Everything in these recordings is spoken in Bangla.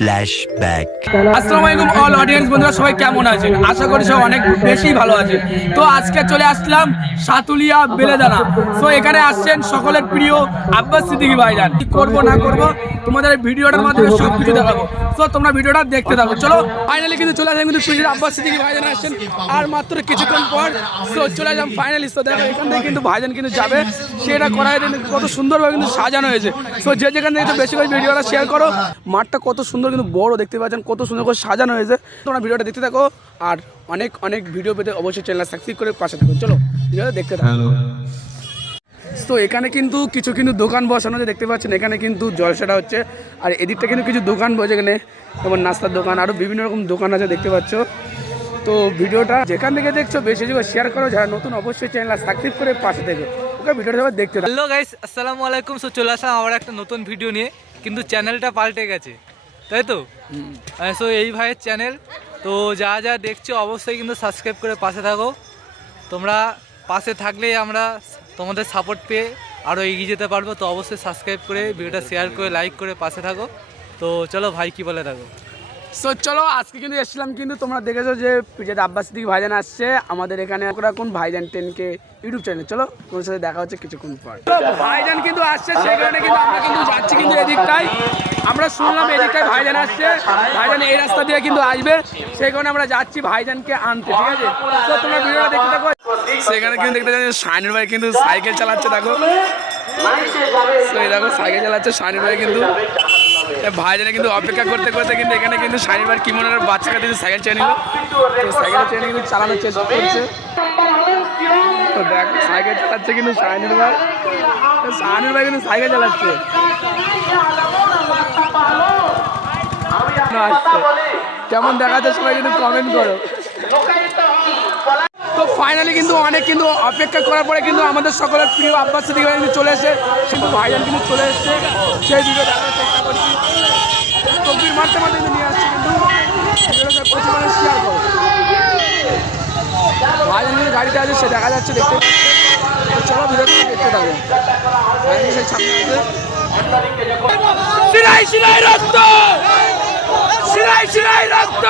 Flashback. আসসালামু অল অডিয়েন্স বন্ধুরা সবাই কেমন আছেন? আশা করি সবাই অনেক বেশি ভালো আছেন। তো আজকে চলে আসলাম সাতুলিয়া বেলেদানা। এখানে আসছেন সকলের প্রিয় আব্বাস সিদ্দিকী ভাইজান। কি করব, না করব, তোমাদের ভিডিওটার মাধ্যমে সব কিছু দেখাবো তোমরা ভিডিওটা দেখতে থাকো। চলো ফাইনালি কিন্তু চলে আসলাম, কিন্তু প্রিয় আব্বাস ভাইজান আসছেন। আর মাত্র কিছুক্ষণ পর, তো চলে আসলাম ফাইনালি তো দেখো, এখান থেকে কিন্তু ভাইজান কিন্তু যাবে। সেটা করা কত সুন্দরভাবে কিন্তু সাজানো হয়েছে। যে যেখান থেকে বেশি করে ভিডিওটা শেয়ার করো, মাঠটা কত সুন্দর কিন্তু বড় দেখতে পাচ্ছেন কত সুন্দর করে সাজানো হয়েছে। তোমরা ভিডিওটা দেখতে থাকো আর অনেক অনেক ভিডিও পেতে অবশ্যই চ্যানেল সাবস্ক্রাইব করে পাশে থাকো। চলো ভিডিওটা দেখতে থাকো। তো এখানে কিন্তু কিছু কিন্তু দোকান বসানো আছে দেখতে পাচ্ছেন? এখানে কিন্তু জলসাটা হচ্ছে আর এদিকটা কিন্তু কিছু দোকান বসে এখানে যেমন নাস্তার দোকান আরও বিভিন্ন রকম দোকান আছে দেখতে পাচ্ছ। তো ভিডিওটা যেখান থেকে দেখছ বেশি বেশি শেয়ার করো যারা নতুন অবশ্যই চ্যানেল সাবস্ক্রাইব করে পাশে থেকে। ওকে ভিডিওটা সবাই দেখতে হ্যালো গাইস আসসালামু আলাইকুম। সো চলে আসলাম আবার একটা নতুন ভিডিও নিয়ে কিন্তু চ্যানেলটা পাল্টে গেছে। তাই তো? সো এই ভাইয়ের চ্যানেল তো যা যা দেখছ অবশ্যই কিন্তু সাবস্ক্রাইব করে পাশে থাকো। তোমরা পাশে থাকলেই আমরা তোমাদের সাপোর্ট পেয়ে আরও এগিয়ে যেতে পারব। তো অবশ্যই সাবস্ক্রাইব করে ভিডিওটা শেয়ার করে লাইক করে পাশে থাকো। তো চলো ভাই কি বলে থাকো সো চলো, আজকে কিন্তু এসেছিলাম কিন্তু তোমরা দেখেছ যে যেটা আব্বাস সিদ্দিক ভাইজান আসছে, আমাদের এখানে কোন ভাইজান টেনকে ইউটিউব চ্যানেল চলো তোমার সাথে দেখা হচ্ছে কিছুক্ষণ পর। ভাইজান কিন্তু আসছে সেই কারণে কিন্তু আমরা কিন্তু যাচ্ছি কিন্তু এদিকটাই আমরা শুনলাম এদিকটায় ভাইজান আসছে, ভাইজান এই রাস্তা দিয়ে কিন্তু আসবে, সেই কারণে আমরা যাচ্ছি ভাইজানকে আনতে, ঠিক আছে? তো তোমরা ভিডিওটা দেখতে থাকো। সেখানে কিন্তু দেখতে পাচ্ছি শাহিনুর ভাই কিন্তু সাইকেল চালাচ্ছে, দেখো। দেখো, সাইকেল চালাচ্ছে, শাহিনুর ভাই কিন্তু ভাইজানে কিন্তু অপেক্ষা করতে করতে কিন্তু এখানে কিন্তু শানিবার কি মনে হয় বাচ্চাকে কিন্তু সাইকেল চেয়ে নিল। তো সাইকেল চেয়ে কিন্তু চালানোর চেষ্টা করছে। তো দেখ, সাইকেল চালাচ্ছে কিন্তু শাহিনুর ভাই। শাহিনুর ভাই কিন্তু সাইকেল চালাচ্ছে। কেমন দেখাচ্ছে সবাই কিন্তু কমেন্ট করো। তো ফাইনালি কিন্তু অনেক কিন্তু অপেক্ষা করার পরে কিন্তু আমাদের সকলের প্রিয় আব্বাস সিদ্দিক ভাই কিন্তু চলে এসে কিন্তু ভাইজান কিন্তু চলে এসছে। সেই করছি তকবির মারতে মারতে কিন্তু নিয়ে আসছি, কিন্তু ভিডিওটাকে প্রচুর মানে শেয়ার গাড়িতে আছে, সে দেখা যাচ্ছে, দেখতে পাচ্ছে। চলো ভিডিওটা দেখতে থাকো। ভাইজান সেই সামনে আছে। সিরাই সিরাই রক্ত! সিরাই সিরাই রক্ত!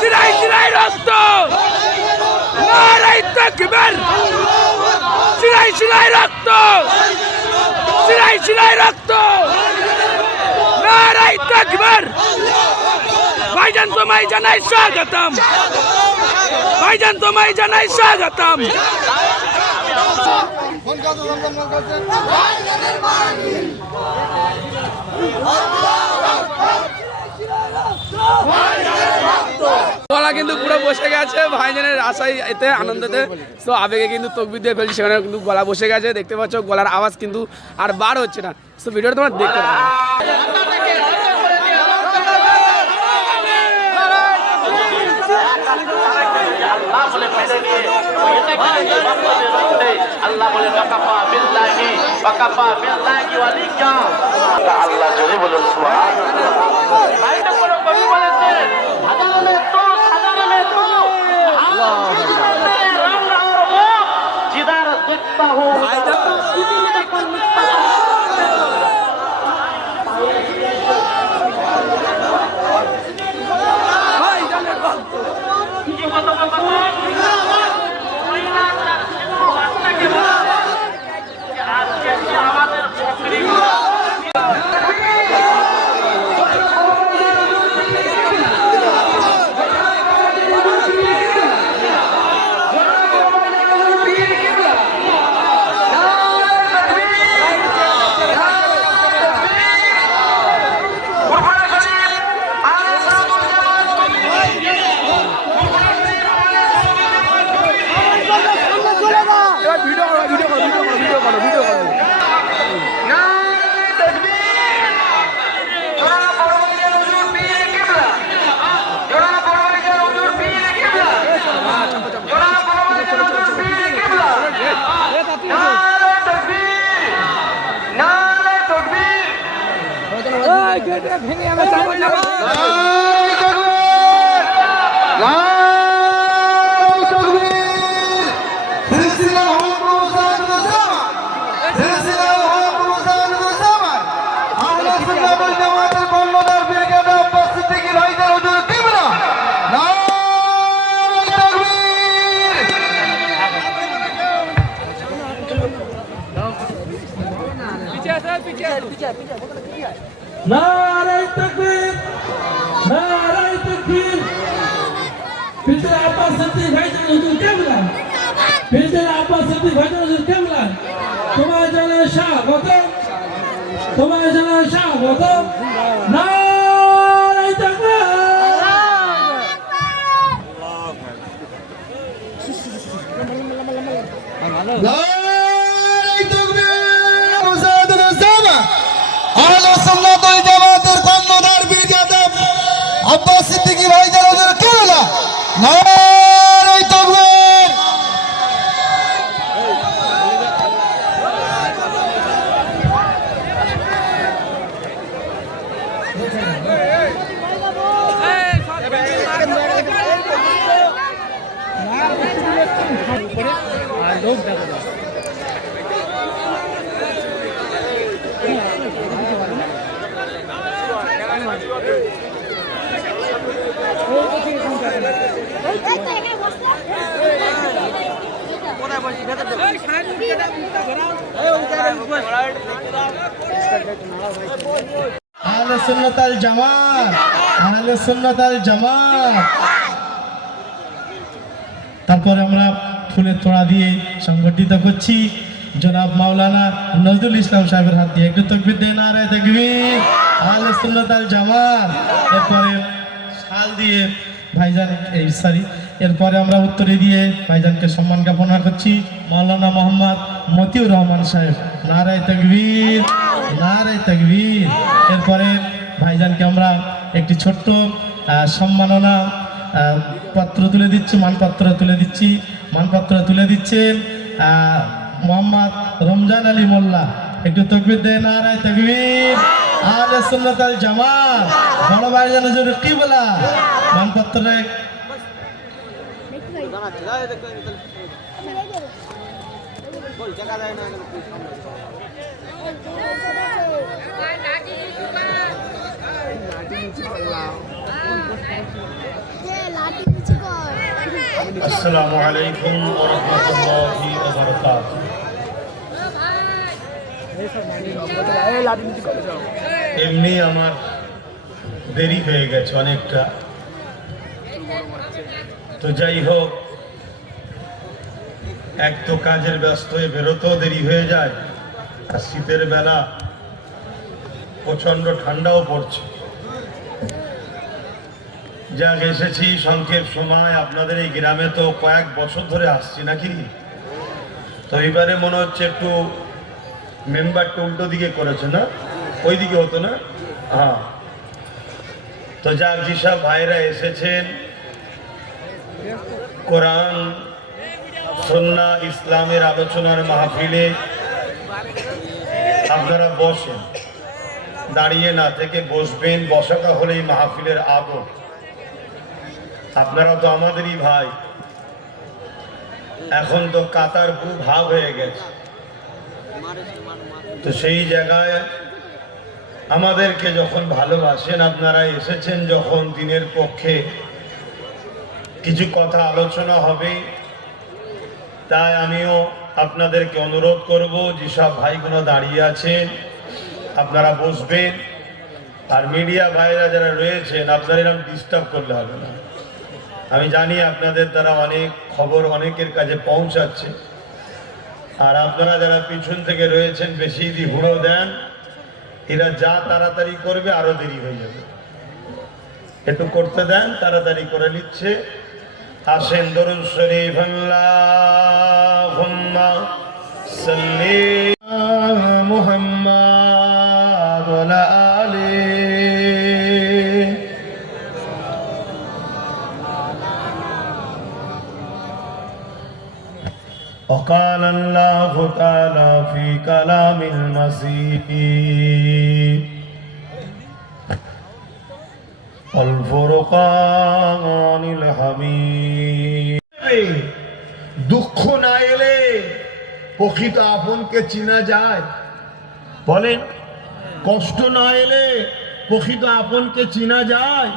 সিরাই সিরাই রক্ত! নারাই তাকবীর! সিরাই সিরাই রক্ত! সিরাই সিরাই রক্ত নারাই তাকবীর ভাইজান তোমায় জানাই স্বাগতম। ভাইজান তোমায় জানাই স্বাগতম। গলা কিন্তু পুরো বসে গেছে, ভাইজানের আশাই এতে, আনন্দতে। তো আবেগে কিন্তু তকবির দিয়ে ফেলছি, সেখানে কিন্তু গলা বসে গেছে, দেখতে পাচ্ছ গলার আওয়াজ কিন্তু আর বার হচ্ছে না। তো ভিডিওটা তোমরা দেখতে পাবে আল্লাহ বলে ওয়াকাফা বিল্লাহি ওয়াকাফা বিল্লাহি ওয়ালিকা আল্লাহ জোরে বলুন এবার ভিডিও করো ভিডিও করো ভিডিও করো ভিডিও করো ভিডিও করো ভেঙে আমরা নারাই তকবীর নারাই তকবীর। পিছনে আব্বাস সিদ্দিক ভাইজান হুজুর কেমলা পিছনে আব্বাস সিদ্দিক ভাইজান হুজুর কেমলা তোমার জানা স্বাগত তোমার জানা স্বাগত নারাই তকবীর। নারাই নারাই তারপরে আমরা ফুলের তোড়া দিয়ে সংগঠিত করছি। জনাব মাওলানা নজরুল ইসলাম সাহেবের হাত দিয়ে একটু তকবির দেন আর তকবির। আহলে সুন্নাত আল জামাত। এরপরে শাল দিয়ে ভাইজান, এই সরি এরপরে আমরা উত্তরে দিয়ে ভাইজানকে সম্মান জ্ঞাপনা করছি। মাওলানা মোহাম্মদ মতিউর রহমান সাহেব। নারায় তকবীর নারায় তকবীর। এরপরে ভাইজানকে আমরা একটি ছোট্ট সম্মাননা পত্র তুলে দিচ্ছি, মানপত্র তুলে দিচ্ছি। মানপত্র তুলে দিচ্ছেন মোহাম্মদ রমজান আলী মোল্লা। একটু তকবির দেন, নারায় তকবীর। আলে সুন্নাত আল জামাত। বড় ভাইজান কি বলা মানপত্রে আসসালামু আলাইকুম বারাকাতুহু এমনি আমার দেরি হয়ে গেছে অনেকটা। তো যাই হোক, এক তো কাজের ব্যস্ত হয়ে বেরোতেও দেরি হয়ে যায়, আর শীতের বেলা প্রচণ্ড ঠান্ডাও পড়ছে। যাক, এসেছি সংক্ষেপ সময়, আপনাদের এই গ্রামে তো কয়েক বছর ধরে আসছি নাকি? তো এবারে মনে হচ্ছে একটু মেম্বারটা উল্টো দিকে করেছে, না? ওই দিকে হতো না? হ্যাঁ। তো যাক যেসব ভাইরা এসেছেন। কোরআন, সন্না, ইসলামের আলোচনার মাহফিলে আপনারা বসেন। দাঁড়িয়ে না থেকে বসবেন, বসাটা হলেই মাহফিলের আদর আপনারা তো আমাদেরই ভাই। এখন তো কাতার খুব ভাব হয়ে গেছে। তো সেই জায়গায় আমাদেরকে যখন ভালোবাসেন, আপনারা এসেছেন যখন দিনের পক্ষে। কিছু কথা আলোচনা হবে। তাই আমিও আপনাদেরকে অনুরোধ করব, যেসব ভাইগুলো দাঁড়িয়ে আছেন, আপনারা বসবেন। আর মিডিয়া ভাইরা যারা রয়েছেন আপনারা এরকম ডিস্টার্ব করলে হবে না। আমি জানি আপনাদের দ্বারা অনেক খবর অনেকের কাছে পৌঁছাচ্ছে। আর আপনারা যারা পিছন থেকে রয়েছেন, বেশি যদি হুড়ো দেন, এরা যা তাড়াতাড়ি করবে আরও দেরি হয়ে যাবে। একটু করতে দেন, তাড়াতাড়ি করে নিচ্ছে। আসেন দরুন শরীফ আল্লাহুম্মা সাল্লি আলা মুহাম্মাদ ওয়া আলা আলিহি وقال الله تعالى في كلام المسيح অলফরকানিল হামিদ। দুঃখ না এলে প্রকৃত আপনকে চেনা যায়। বলেন, কষ্ট না এলে প্রকৃত আপনকে চেনা যায়?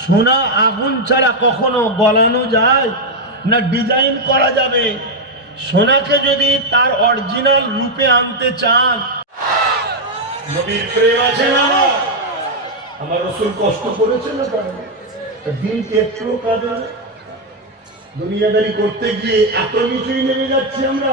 সোনা আগুন ছাড়া কখনো গলানো যায় না ডিজাইন করা যাবে? সোনাকে যদি তার অরিজিনাল রূপে আনতে চান, নবীর প্রেম আছে না? আমার রসুল কষ্ট করেছে না কেন? তা দিন কি একটু কাজে দুনিয়াদারি করতে গিয়ে এত নিচুই নেমে যাচ্ছি আমরা।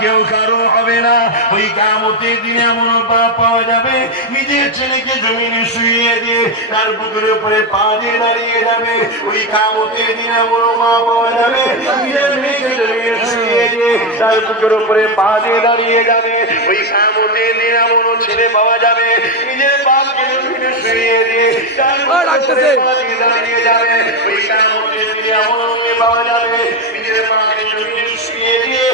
কেউ কারও হবে না। ওই কামতের দিনে এমন বাপ পাওয়া যাবে, নিজের ছেলেকে জমিনে শুয়ে দিয়ে তার বুকের উপরে পা দিয়ে দাঁড়িয়ে যাবে। ওই কামতের দিনে এমন মা পাওয়া যাবে তার বুকের উপরে পা দিয়ে দাঁড়িয়ে যাবে। ওই কামতের দিনে এমন ছেলে পাওয়া যাবে। নিজের বাপকে জমিনে শুয়ে দিয়ে তার বুকের পা দিয়ে দাঁড়িয়ে যাবে। ওই কামতের দিনে পাওয়া যাবে। নিজের মাকে জমিনে শুয়ে দিয়ে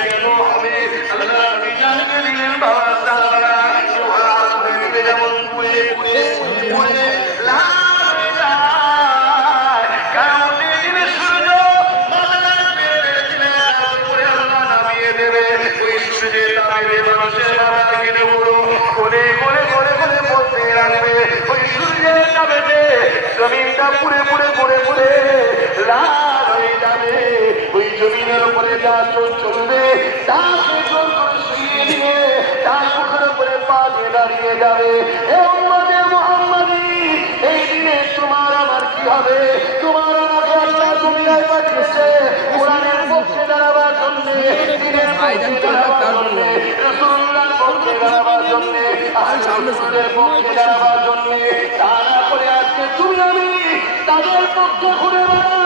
কেন হবে আল্লাহ নবী দিলেন বাবা তাআলা যেমন পুয়ে পুয়ে পুয়ে লা দিনে সূর্য মাথার পেরে দিলে উপরে আল্লাহ নামিয়ে দেবে ওই সূর্যের তাপে মানুষের মাথাকে বড় করে করে করে করে পড়তে লাগবে ওই সূর্যের তাপেতে জমিনটা পুড়ে পুড়ে পুড়ে পুড়ে লাল হয়ে যাবে ওই জমিনের উপরে যা চোখ চলবে তার পা দিয়ে দাঁড়িয়ে যাবে। এ এই দিনে তোমার আমার কি হবে? তোমার আমাকে আল্লাহ দুনিয়ায় পাঠিয়েছে। কোরআনের পক্ষে দাঁড়াবার জন্য, দিনের পক্ষে দাঁড়াবার জন্য, রাসূলুল্লাহর পক্ষে দাঁড়াবার জন্য আহলুসুন্নাতের পক্ষে দাঁড়াবার জন্য, তা করে তুমি আমি তাদের পক্ষে ঘুরে বেড়াই।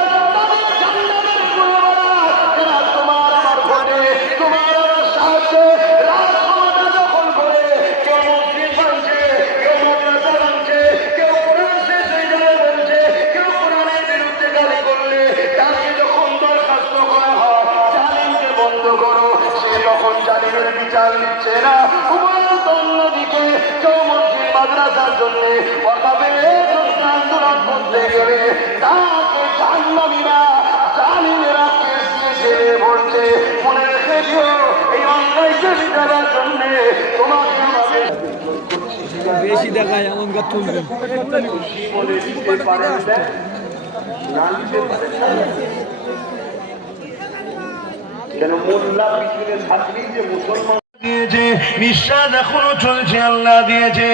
মাদ্রাসার জন্য অকাবের আন্দোলন করতে গেলে তাকে জাহান্নামীরা জালিমেরা কেস দিয়ে মনে রেখে দিও। এই অন্যায়কে বিচারের জন্য তোমাকে বেশি দেখায় এমনকার তুলবেন কেন মোল্লা পিছনে ছাত্রী যে মুসলমান দিয়েছে নিঃশ্বাস এখনও চলছে, আল্লাহ দিয়েছে।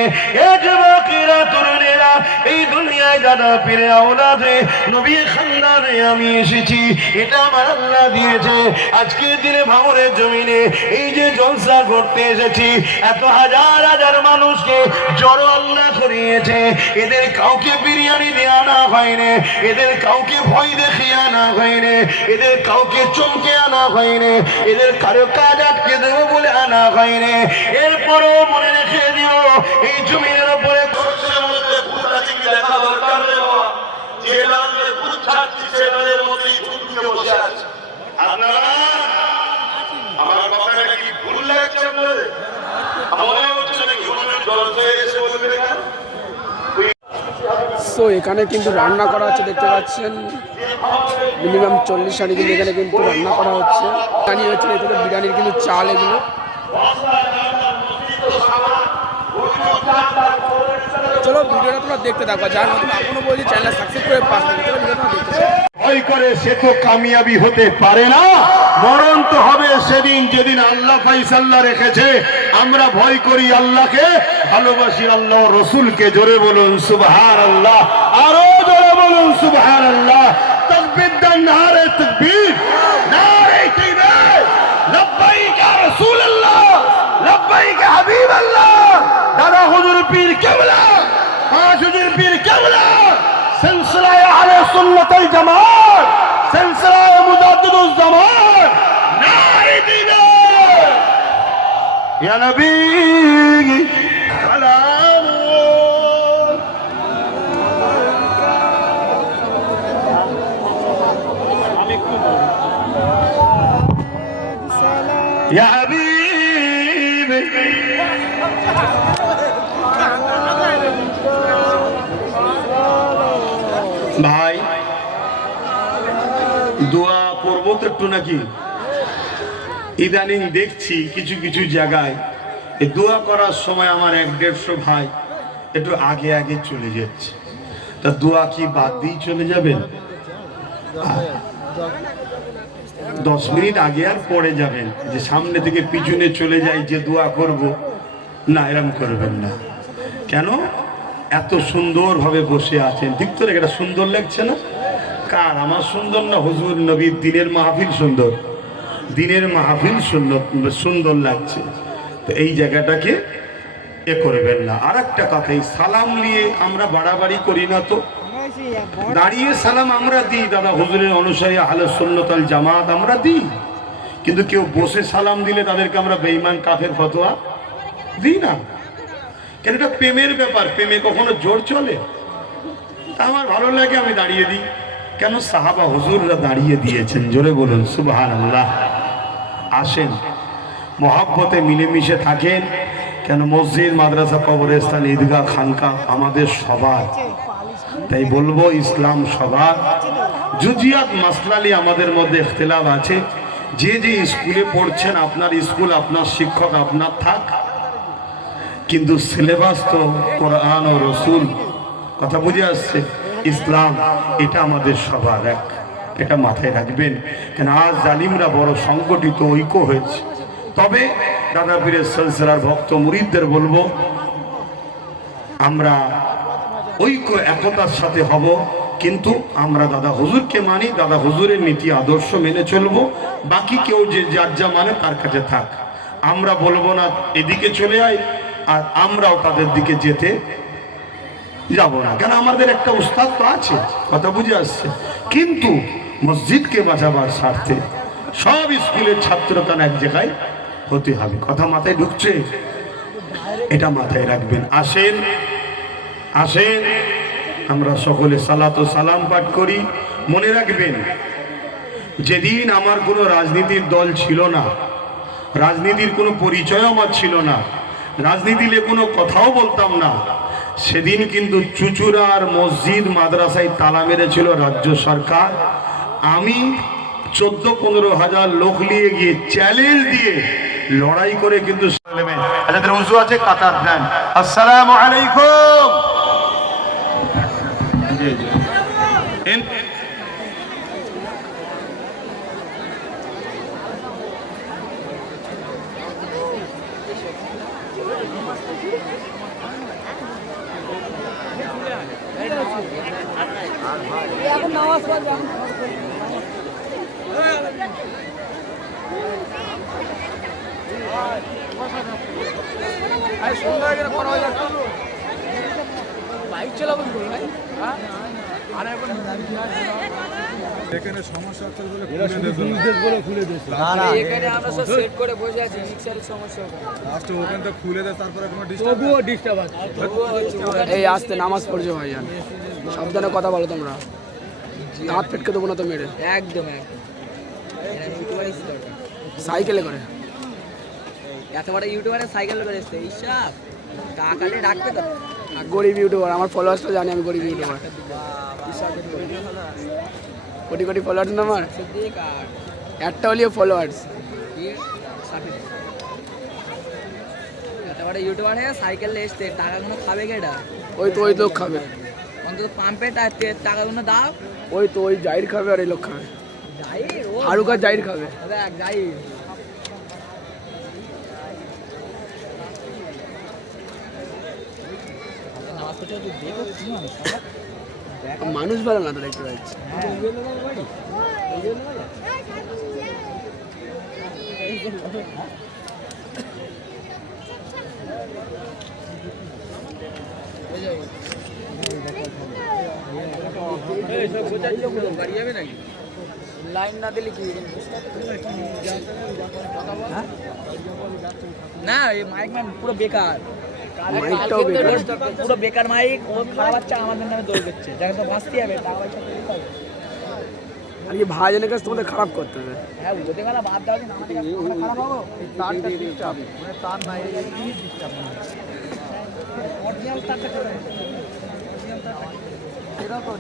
তরুণেরা, এই দুনিয়ায় দাদা পেরে আওলাদে, নবী খানদানে আমি এসেছি, এটা আমার আল্লাহ দিয়েছে। আজকের দিনে ভাঙনের জমিনে এই যে জলসা করতে এসেছি, এত হাজার হাজার মানুষকে জড়ো আল্লাহ করিয়েছে। এদের কাউকে বিরিয়ানি দিয়ে না হয়নি, এদের কাউকে ভয় দেখিয়ে আনা হয়নি, এদের কাউকে চমকে আনা হয়নি, এদের কারও কাজ আটকে দেবো বলে আনা হয়নি। এরপরও মনে রেখে দিও এই জমিনের উপরে আপনারা আমার কথাটা কি ভুল লাগছে আপনাদের? মনে হচ্ছে নাকি হুজুর এসে বলবে কেন সো এখানে কিন্তু রান্না করা হচ্ছে দেখতে পাচ্ছেন। মিনিমাম চল্লিশ হাঁড়ি কিন্তু এখানে কিন্তু রান্না করা হচ্ছে। বিরিয়ানি হচ্ছে এগুলো বিরিয়ানির কিন্তু চাল এগুলো। চলো ভিডিওটা তোমরা দেখতে থাকো যার চ্যানেল সাবস্ক্রাইব করে ভয় করে সে তো কামিয়াবি হতে পারে না। মরণ তো হবে সেদিন যেদিন আল্লাহ ফাইসাল্লাহ রেখেছে। আমরা ভয় করি আল্লাহকে, ভালোবাসি আল্লাহ রসুলকে। জোরে বলুন সুবহান আল্লাহ আরও জোরে বলুন সুবহান আল্লাহ নারে তাকবীর লব্বাইক ইয়া রাসূলুল্লাহ লব্বাইক আল্লাহ দাদা হুজুর পীর কেবলা, পাঁচ হুজুর পীর কেবলা, সিলসিলায় আলে সুন্নাত জামাত, সিলসিলায় মুজাদ্দিদুল জামাত নারী দিদার ইয়া নবী। দোয়া একটু নাকি? ইদানিং দেখছি কিছু কিছু জায়গায় দোয়া করার সময় আমার এক দেড়শো ভাই একটু আগে আগে চলে যাচ্ছে। তা দোয়া কি বাদ দিয়ে চলে যাবেন? দশ মিনিট আগে আর পরে যাবেন। যে সামনে থেকে পিছনে চলে যাই যে দোয়া করব, না এরম করবেন না। কেন? এত সুন্দরভাবে বসে আছেন। ঠিক তো এটা সুন্দর লাগছে না? কার? আমার সুন্দর না হুজুর নবীর দিনের মাহফিল সুন্দর? দিনের মাহফিল সুন্দর সুন্দর লাগছে। তো এই জায়গাটাকে এ করবেন না। আর একটা কথা, এই সালাম নিয়ে আমরা বাড়াবাড়ি করি না তো? দাঁড়িয়ে সালাম আমরা দিই, দাদা হুজুরের অনুসারী আহলে সুন্নতাল জামাত আমরা দিই। কিন্তু কেউ বসে সালাম দিলে তাদেরকে আমরা বেঈমান, কাফের ফতোয়া দিই না। কেন এটা প্রেমের ব্যাপার? প্রেমে কখনো জোর চলে? আমার ভালো লাগে, আমি দাঁড়িয়ে দিই। কেন সাহাবা হুজুররা দাঁড়িয়ে দিয়েছেন? জোরে বলুন সুবহান আল্লাহ আসেন। মহাব্বতে মিলেমিশে থাকেন। কেন মসজিদ, মাদ্রাসা, কবরস্থান, ঈদগাহ খানকা আমাদের সবার। তাই বলব, ইসলাম সবার। জুজিয়াত, মাসলালি আমাদের মধ্যে ইখতিলাফ আছে। যে যে স্কুলে পড়ছেন, আপনার স্কুল, আপনার শিক্ষক, আপনার থাক। কিন্তু সিলেবাস তো কোরআন ও রসুল। কথা বুঝে আসছে? ইসলাম, এটা আমাদের সবার এক। এটা মাথায় রাখবেন, কেন আজ জালিমরা বড় সংগঠিত, ঐক্য হয়েছে। তবে দাদা পীরের সলসেলার ভক্ত মুরিদদের বলব, আমরা ঐক্য, একতার সাথে হব, কিন্তু আমরা দাদা হুজুরকে মানি, দাদা হুজুরের নীতি, আদর্শ মেনে চলবো, বাকি কেউ যে যার যা মানে তার কাছে থাক। আমরা বলব না, এদিকে চলে আয়, আর আমরাও তাদের দিকে যেতে যাব না। কেন আমাদের একটা উস্তাদ তো আছে, কথা বুঝে আসছে। কিন্তু মসজিদকে বাঁচাবার স্বার্থে সব স্কুলের ছাত্র ছাত্রকান এক জায়গায় হতে হবে। কথা মাথায় ঢুকছে? এটা মাথায় রাখবেন। আসেন আসেন। আমরা সকলে সালাত ও সালাম পাঠ করি। মনে রাখবেন, যেদিন আমার কোনো রাজনীতির দল ছিল না, রাজনীতির কোনো পরিচয় আমার ছিল না রাজনীতিলে কোনো কথাও বলতাম না সেদিন কিন্তু চুচুড়ার মসজিদ মাদ্রাসায় তালা মেরেছিল রাজ্য সরকার। আমি চোদ্দ পনেরো হাজার লোক নিয়ে গিয়ে চ্যালেঞ্জ দিয়ে লড়াই করে কিন্তু আছে, কাতার দেন আসসালামু আলাইকুম। জি জি এন- বাইক চালাবো কি করে ভাই? এখানে আমরা সব সেট করে বসে আছি রিক্সার সমস্যা তবুও ডিস্টার্ব আছে। এই আসতে নামাজ পড়ছে ভাইজান। সাবধানে কথা বলো তোমরা। হাত ফেটকে দেবো না তো মেরে। একদম একদম। সাইকেলে করে। এত বড় ইউটিউবারে সাইকেল করে এসছে এইসব টাকা নিয়ে রাখবে তো। গরিব ইউটিউবার আমার ফলোয়ার্সটা জানি আমি গরিব ইউটিউবার কোটি কোটি ফলোয়ার্স না আমার? একটা হলেও ফলোয়ার্স বড় ইউটিউবারে সাইকেল নিয়ে এসছে টাকাগুলো খাবে কেটা ওই তো ওই লোক খাবে। অন্তত পাম্পে টাকাগুলো দাও। ওই তো ওই জাহির খাবে আর এই লোক খাবে। যাই ও হারুকা জাহির খাবে। দেখ যাই মানুষ ভালো না তো দেখতে পাচ্ছি লাইন না দিলে কি? না এই মাইক ম্যান পুরো বেকার। মাইকটাও বেকার। পুরো বেকার মাইক ও খারাপ বাচ্চা আমাদের নামে দৌড় দিচ্ছে? যাকে তো বাঁচতে হবে টাকা পয়সা দিতে হবে। আর কি ভাইজানের কাছে তোমাদের খারাপ করতে হবে। হ্যাঁ যদি গেলে বাদ দেওয়া না আমাদের কাছে আমরা খারাপ হব। তারটা ডিস্টার্ব মানে তার নাই ডিস্টার্ব অরিজিনাল তারটা করে অরিজিনাল তারটা এটাও তো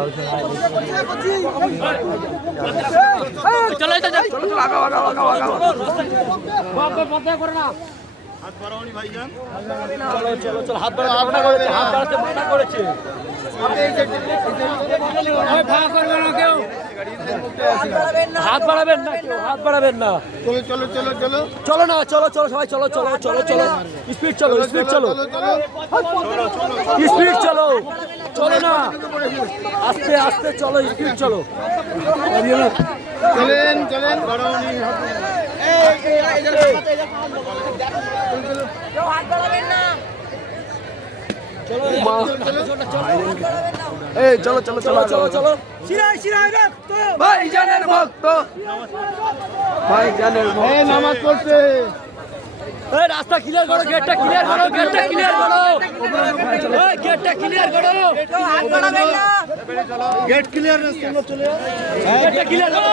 অরিজিনাল তার হাত বাড়াবেন না কেউ হাত বাড়াবেন না চলো চলো চলো চলো চলো না চলো চলো সবাই চলো চলো চলো চলো স্পিড চলো স্পিড চলো স্পিড চলো চলো না আস্তে আস্তে চলো স্পিড চলো চলেন চলেন এই চলো চলো চলো চলো চলো। রক্ত ভাই জানের ভক্ত। ভাই জানের ভক্ত নামাজ পড়ছে। এই রাস্তা ক্লিয়ার করো গেটটা ক্লিয়ার করো গেটটা ক্লিয়ার করো। এই গেটটা ক্লিয়ার করো। গেট ক্লিয়ার রাস্তা চলে গেটটা ক্লিয়ার করো।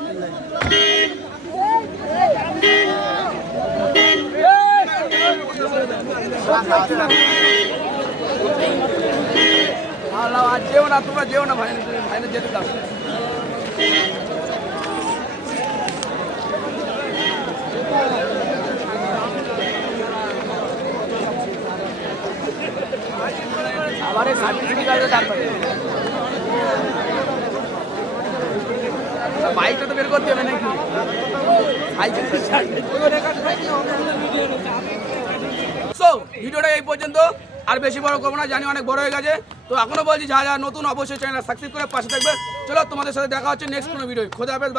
আজ যেও না তোমরা যেও না ভাই ভাই যেতে দাও আবার সার্টিফিকেট আছে তারপরে বাইকটা তো বের করতে হবে। নাকি সো ভিডিওটা এই পর্যন্ত। আর বেশি বড় করব না, জানি অনেক বড় হয়ে গেছে। তো এখনও বলছি, যা যা নতুন অবশ্যই চ্যানেল সাবস্ক্রাইব করে পাশে থাকবে। চলো তোমাদের সাথে দেখা হচ্ছে নেক্সট কোনো ভিডিও খোদা হাফেজ